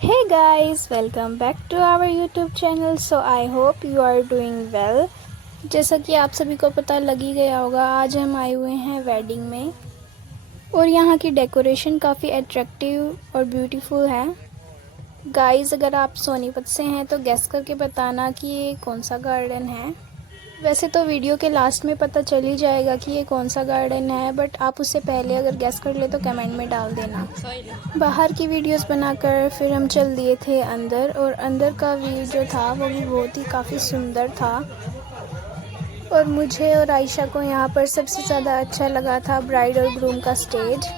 Hey guys, welcome back to our YouTube channel. So I hope you are doing well. जैसा कि आप सभी को पता लग ही गया होगा, आज हम आए हुए हैं वेडिंग में और यहाँ की डेकोरेशन काफ़ी अट्रैक्टिव और ब्यूटीफुल है। गाइस, अगर आप सोनीपत से हैं तो गेस करके बताना कि ये कौन सा गार्डन है। वैसे तो वीडियो के लास्ट में पता चल ही जाएगा कि ये कौन सा गार्डन है, बट आप उससे पहले अगर गेस कर ले तो कमेंट में डाल देना। बाहर की वीडियोस बनाकर फिर हम चल दिए थे अंदर, और अंदर का व्यू जो था वो भी बहुत ही काफ़ी सुंदर था। और मुझे और आयशा को यहाँ पर सबसे ज़्यादा अच्छा लगा था ब्राइड और ग्रूम का स्टेज।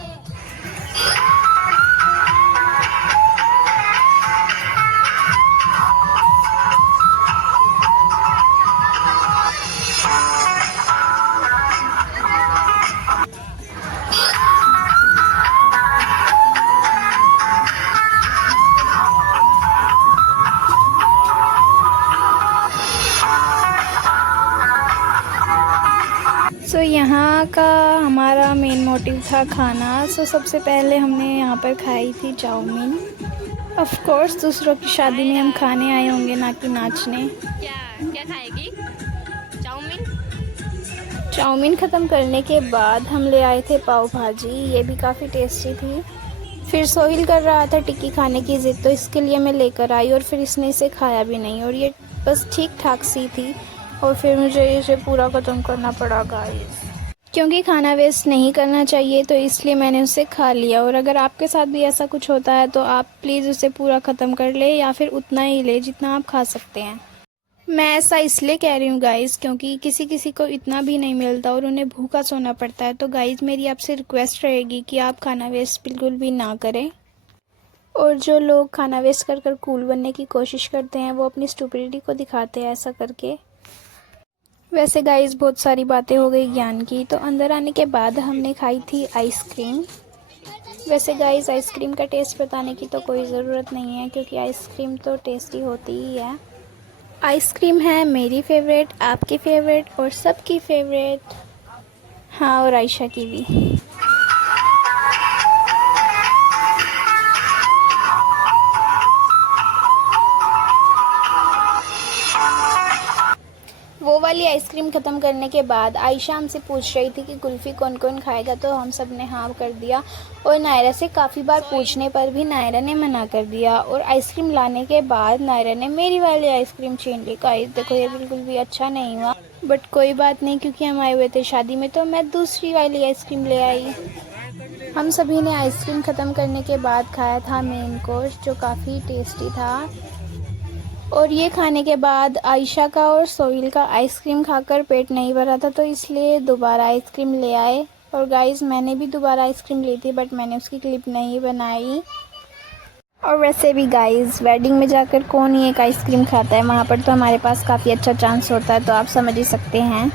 यहाँ का हमारा मेन मोटिव था खाना। सबसे पहले हमने यहाँ पर खाई थी चाउमीन। ऑफ कोर्स दूसरों की शादी में हम खाने आए होंगे, ना कि नाचने। क्या खाएगी? चाउमीन ख़त्म करने के बाद हम ले आए थे पाव भाजी, ये भी काफ़ी टेस्टी थी। फिर सोहिल कर रहा था टिक्की खाने की ज़िद, तो इसके लिए मैं लेकर आई और फिर इसने इसे खाया भी नहीं, और ये बस ठीक ठाक सी थी। और फिर मुझे इसे पूरा ख़त्म करना पड़ा गाइस, क्योंकि खाना वेस्ट नहीं करना चाहिए, तो इसलिए मैंने उसे खा लिया। और अगर आपके साथ भी ऐसा कुछ होता है तो आप प्लीज़ उसे पूरा ख़त्म कर ले, या फिर उतना ही ले जितना आप खा सकते हैं। मैं ऐसा इसलिए कह रही हूँ गाइस, क्योंकि किसी किसी को इतना भी नहीं मिलता और उन्हें भूखा सोना पड़ता है। तो गाइस, मेरी आपसे रिक्वेस्ट रहेगी कि आप खाना वेस्ट बिल्कुल भी ना करें। और जो लोग खाना वेस्ट कर कर कूल बनने की कोशिश करते हैं, वो अपनी स्टुपिडिटी को दिखाते हैं ऐसा करके। वैसे गाइस, बहुत सारी बातें हो गई ज्ञान की। तो अंदर आने के बाद हमने खाई थी आइसक्रीम। वैसे गाइस, आइसक्रीम का टेस्ट बताने की तो कोई ज़रूरत नहीं है, क्योंकि आइसक्रीम तो टेस्टी होती ही है। आइसक्रीम है मेरी फेवरेट, आपकी फेवरेट और सबकी फेवरेट। हाँ, और आयशा की भी। वो वाली आइसक्रीम ख़त्म करने के बाद आयशा हमसे पूछ रही थी कि कुल्फ़ी कौन कौन खाएगा, तो हम सब ने हाँ कर दिया। और नायरा से काफ़ी बार पूछने पर भी नायरा ने मना कर दिया, और आइसक्रीम लाने के बाद नायरा ने मेरी वाली आइसक्रीम छीन ली। गाइस देखो, ये बिल्कुल भी अच्छा नहीं हुआ, बट कोई बात नहीं, क्योंकि हम आए हुए थे शादी में, तो मैं दूसरी वाली आइसक्रीम ले आई। हम सभी ने आइसक्रीम ख़त्म करने के बाद खाया था मेन कोर्स, जो काफ़ी टेस्टी था। और ये खाने के बाद आयशा का और सोहिल का आइसक्रीम खाकर पेट नहीं भरा था, तो इसलिए दोबारा आइसक्रीम ले आए। और गाइस, मैंने भी दोबारा आइसक्रीम ली थी, बट मैंने उसकी क्लिप नहीं बनाई। और वैसे भी गाइस, वेडिंग में जाकर कौन ही एक आइसक्रीम खाता है, वहाँ पर तो हमारे पास काफ़ी अच्छा चांस होता है, तो आप समझ ही सकते हैं।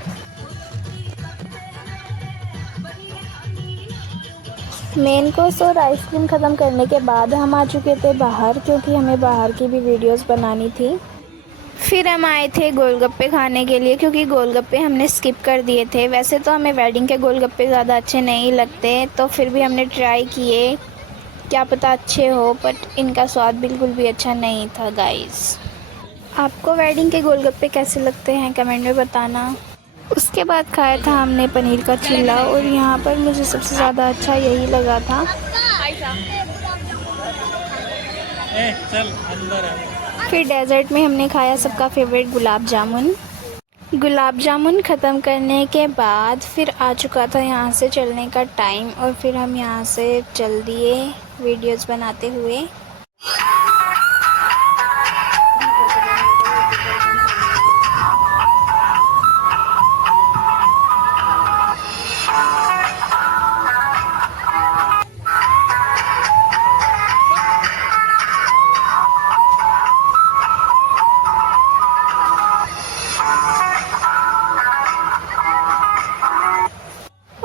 मेन कोर्स और आइसक्रीम ख़त्म करने के बाद हम आ चुके थे बाहर, क्योंकि हमें बाहर की भी वीडियोस बनानी थी। फिर हम आए थे गोलगप्पे खाने के लिए, क्योंकि गोलगप्पे हमने स्किप कर दिए थे। वैसे तो हमें वेडिंग के गोलगप्पे ज़्यादा अच्छे नहीं लगते, तो फिर भी हमने ट्राई किए, क्या पता अच्छे हो, बट इनका स्वाद बिल्कुल भी अच्छा नहीं था गाइस। आपको वेडिंग के गोलगप्पे कैसे लगते हैं कमेंट में बताना। उसके बाद खाया था हमने पनीर का चिल्ला, और यहाँ पर मुझे सबसे ज़्यादा अच्छा यही लगा था। चल अंदर है। फिर डेजर्ट में हमने खाया सबका फेवरेट गुलाब जामुन। गुलाब जामुन ख़त्म करने के बाद फिर आ चुका था यहाँ से चलने का टाइम, और फिर हम यहाँ से चल दिए वीडियोस बनाते हुए।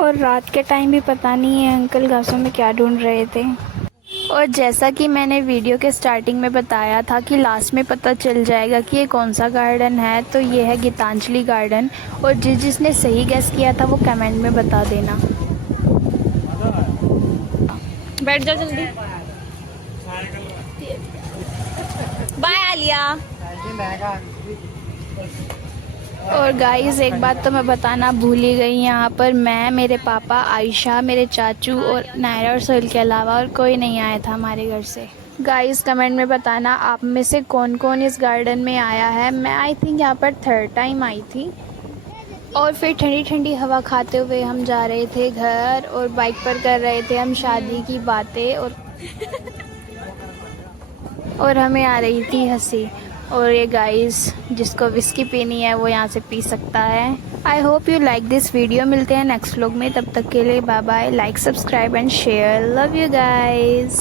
और रात के टाइम भी पता नहीं है अंकल घासों में क्या ढूंढ रहे थे। और जैसा कि मैंने वीडियो के स्टार्टिंग में बताया था कि लास्ट में पता चल जाएगा कि ये कौन सा गार्डन है, तो ये है गीतांजलि गार्डन। और जिसने सही गेस किया था वो कमेंट में बता देना। बैठ जाओ जल्दी। लिया। और गाइस एक बात तो मैं बताना भूल ही गई, यहाँ पर मैं, मेरे पापा, आयशा, मेरे चाचू और नायरा और सोहेल के अलावा और कोई नहीं आया था हमारे घर से। गाइस कमेंट में बताना आप में से कौन कौन इस गार्डन में आया है। मैं आई थिंक यहाँ पर 3rd टाइम आई थी। और फिर ठंडी ठंडी हवा खाते हुए हम जा रहे थे घर और बाइक पर कर रहे थे हम शादी की बातें और हमें आ रही थी हंसी। और ये गाइस जिसको विस्की पीनी है वो यहाँ से पी सकता है। I hope you like this video. मिलते हैं नेक्स्ट व्लॉग में, तब तक के लिए bye bye. Like, subscribe and share. Love you guys.